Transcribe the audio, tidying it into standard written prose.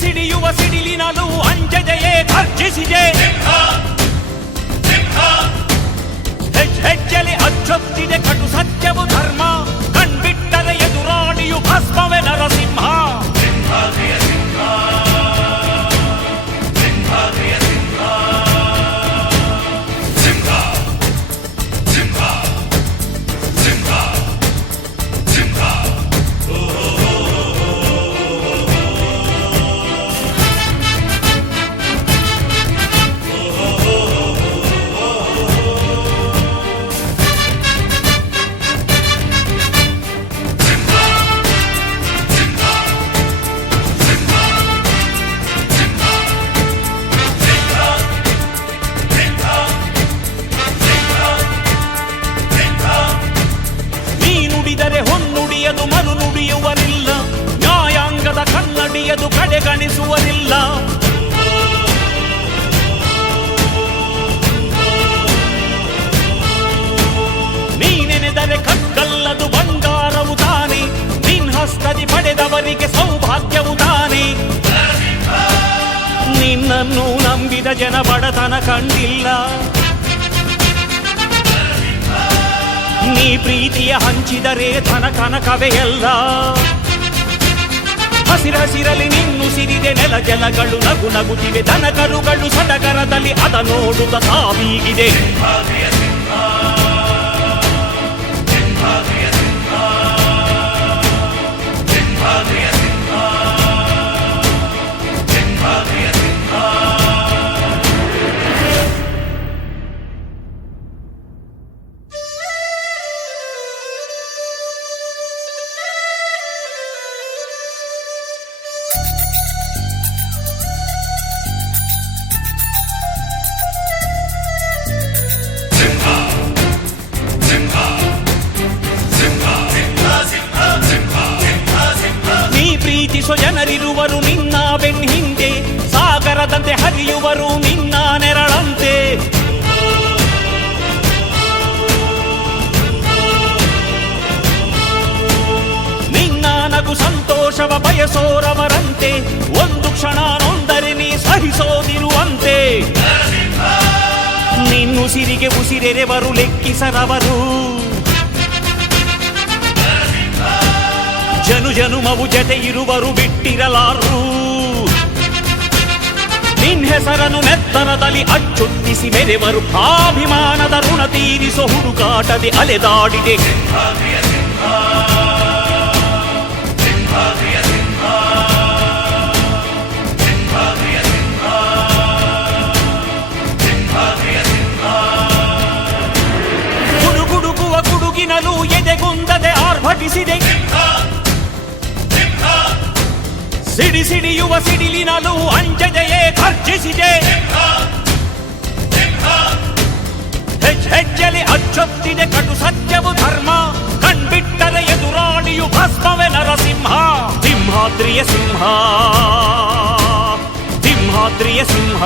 ಸಿಡಿಯುವ ಸಿಡಿಲಿನಲು ಅಂಜದೆಯೇ ಗರ್ಜಿಸಿದೆ. ಹೆಜ್ಜೆಲಿ ಅಚ್ಚೊತ್ತಿದೆ ಕಟು ಸತ್ಯವು ಧರ್ಮ, ಕಣ್ಬಿಟ್ಟರೆ ಎದುರಾಳಿಯು ಭಸ್ಮವೇ ನರಸಿಂಹ. ಹೊನ್ನುಡಿಯದು ಮರು ನುಡಿಯುವರಿಲ್ಲ, ನ್ಯಾಯಾಂಗದ ಕನ್ನಡಿಯದು ಕಡೆಗಣಿಸುವರಿಲ್ಲ. ನೀನೆನೆದರೆ ಕಗ್ಗಲ್ಲದು ಬಂಗಾರವು ತಾನೆ, ನಿನ್ ಹಸ್ತದಿ ಪಡೆದವರಿಗೆ ಸೌಭಾಗ್ಯವು ತಾನೆ. ನಿನ್ನನ್ನು ನಂಬಿದ ಜನ ಬಡತನ ಕಂಡಿಲ್ಲ, ನೀ ಪ್ರೀತಿಯ ಹಂಚಿದರೆ ಧನ ಕನಕವೇ ಎಲ್ಲ. ಹಸಿರಸಿರಲಿ ನಿನ್ನುಸಿರಿದೆ ನೆಲ ಜಲಗಳು ನಗು ನಗುತ್ತಿವೆ, ದನ ಕರುಗಳು ಸಡಗರದಲ್ಲಿ ಅದ ನೋಡುತ್ತ ತಾವೀಗಿದೆ. ಪ್ರೀತಿಸೋ ಜನರಿರುವರು ನಿನ್ನ ಬೆನ್ ಹಿಂದೆ, ಸಾಗರದಂತೆ ಹರಿಯುವರು ನಿನ್ನ ನೆರಳಂತೆ. ನಿನ್ನ ನಗು ಸಂತೋಷವ ಬಯಸೋರವರಂತೆ, ಒಂದು ಕ್ಷಣ ನೊಂದರೆ ನೀ ಸಹಿಸೋದಿರುವಂತೆ. ನಿನ್ನುಸಿರಿಗೆ ಉಸಿರೆರೆವರು ಲೆಕ್ಕಿಸರವರು, ಜನು ಜನುಮವು ಜತೆ ಇರುವರು ಬಿಟ್ಟಿರಲಾರು. ನಿನ್ ಹೆಸರನ್ನು ನೆತ್ತರದಲ್ಲಿ ಅಚ್ಚೊತ್ತಿಸಿ ಮೆರೆವರು, ಅಭಿಮಾನದ ಋಣ ತೀರಿಸೋ ಹುಡುಕಾಟದೆ ಅಲೆದಾಡಿದೆ. ಗುಡುಗುಡುಗುವ ಗುಡುಗಿನಲು ಎದೆಗುಂದದೆ ಆರ್ಭಟಿಸಿದೆ, ಸಿಡಿ ಸಿಡಿಯುವ ಸಿಡಿಲಿನಲು ಅಂಜದೆಯೇ ಗರ್ಜಿಸಿದೆ. ಹೆಜ್ಜೆಲಿ ಅಚ್ಚೊತ್ತಿದೆ ಕಟು ಸತ್ಯವು ಧರ್ಮ, ಕಣ್ಬಿಟ್ಟರೆ ಎದುರಾಳಿಯು ಭಸ್ಮವೇ ನರಸಿಂಹ. ಸಿಂಹಾದ್ರಿಯ ಸಿಂಹ, ಸಿಂಹಾದ್ರಿಯ ಸಿಂಹ.